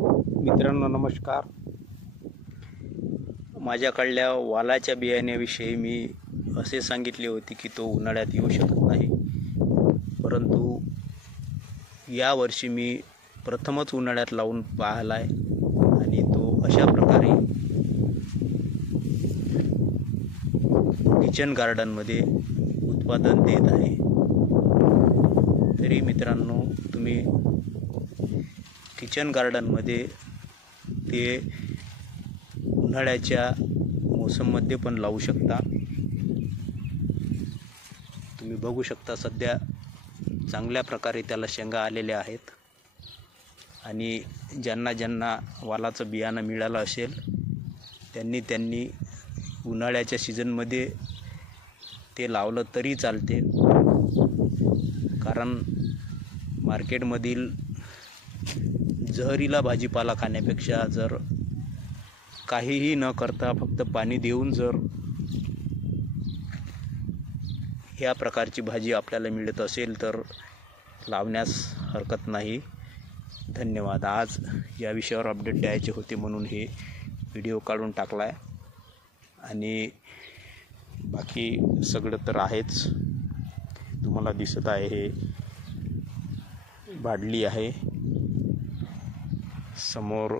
मित्रांनो नमस्कार. माझ्याकडल्या वालाच्या बियाण्याविषयी मी असे सांगितले होते की तो उन्हाळ्यात येऊ शकत नाही, परंतु यावर्षी मी प्रथमच उन्हाळ्यात लावून पाहिला आहे आणि तो अशा प्रकारे किचन गार्डनमध्ये उत्पादन देत आहे. तरी मित्रांनो, तुम्ही किचन गार्डनमध्ये ते उन्हाळ्याच्या मोसममध्ये पण लावू शकता. तुम्ही बघू शकता सध्या चांगल्या प्रकारे त्याला शेंगा आलेल्या आहेत आणि ज्यांना वालाचं बियाणं मिळालं असेल त्यांनी उन्हाळ्याच्या सीझनमध्ये ते लावलं तरी चालते, कारण मार्केटमधील जहरीला भाजीपाला खाण्यापेक्षा जर काहीही न करता फक्त पाणी देऊन जर ह्या प्रकारची भाजी आपल्याला मिळत असेल तर लावण्यास हरकत नाही. धन्यवाद. आज या विषयावर अपडेट द्यायचे होते म्हणून हे व्हिडिओ काढून टाकला आहे आणि बाकी सगळं तर आहेच. तुम्हाला दिसत आहे हे बादली आहे, समोर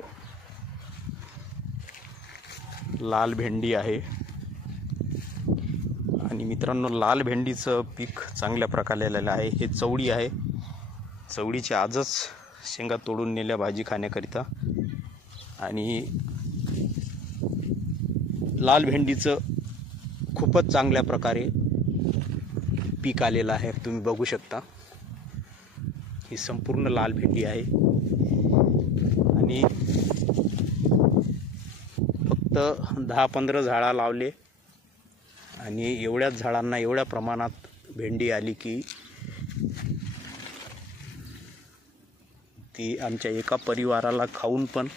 लाल भेंडी आहे आणि मित्रांनो, लाल भेंडीचं पीक चांगल्या प्रकारे आलेलं आहे. हे चवळी आहे. चवळीचे आजच शेंगा तोडून नेल्या भाजी खाण्याकरिता आणि लाल भेंडीचं खूपच चांगल्या प्रकारे पीक आलेलं आहे. तुम्ही बघू शकता ही संपूर्ण लाल भेंडी आहे आणि फक्त 10-15 झाडं लावले आणि एवढ्याच झाडांना एवढ्या प्रमाणात भेंडी आली की ती आमच्या एका परिवाराला खाऊन पण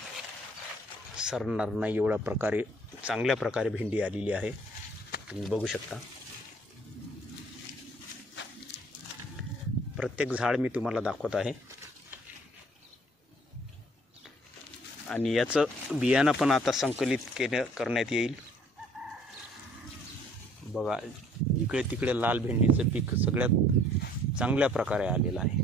सरणार नाही, एवढ्या प्रकारे चांगल्या प्रकारे भेंडी आलेली आहे. तुम्ही बघू शकता. प्रत्येक झाड मी तुम्हाला दाखवत आहे आणि याचं बियाणं पण आता संकलित करण्यात येईल. बघा, इकडे तिकडे लाल भेंडीचं पीक सगळ्यात चांगल्या प्रकारे आलेलं आहे.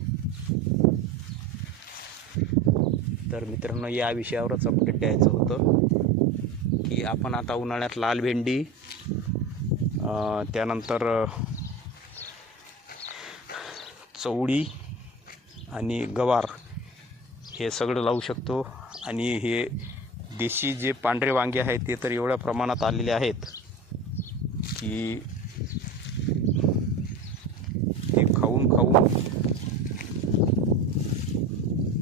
तर मित्रांनो, या विषयावरच अपडेट द्यायचं होतं की आपण आता उन्हाळ्यात लाल भेंडी, त्यानंतर चवळी आणि गवार हे सगळं लावू शकतो. आणि हे देशी जे पांढरे वांगे आहेत ते तर एवढ्या प्रमाणात आलेले आहेत की ते खाऊन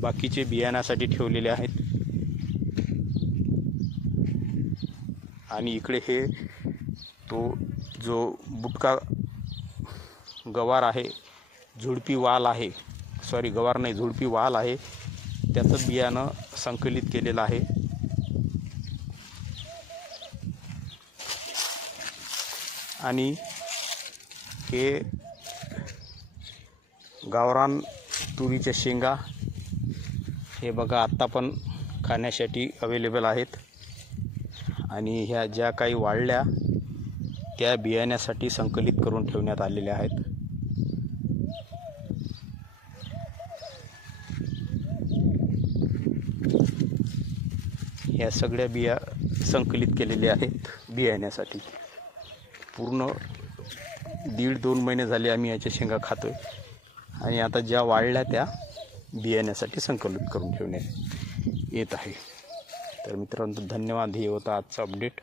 बाकीचे बियाण्यासाठी ठेवलेले आहेत. आणि इकडे हे तो जो बुटका गवार आहे, झुडपी वाल आहे, गवार नाही, झुडपी वाल आहे, त्याचं बियाणं संकलित केलेलं आहे. आणि हे गावरान तुरीच्या शेंगा हे बघा आत्ता पण खाण्यासाठी अवेलेबल आहेत आणि ह्या ज्या काही वाढल्या त्या बियाण्यासाठी संकलित करून ठेवण्यात आलेल्या आहेत. ह्या सगळ्या बिया संकलित केलेल्या आहेत बियाण्यासाठी. पूर्ण 1.5-2 महिने झाले आम्ही याच्या शेंगा खातोय आणि आता ज्या वाढल्या त्या बियाण्यासाठी संकलित करून ठेवण्यात येत आहे. तर मित्रांनो, धन्यवाद. हे होतं आजचं अपडेट.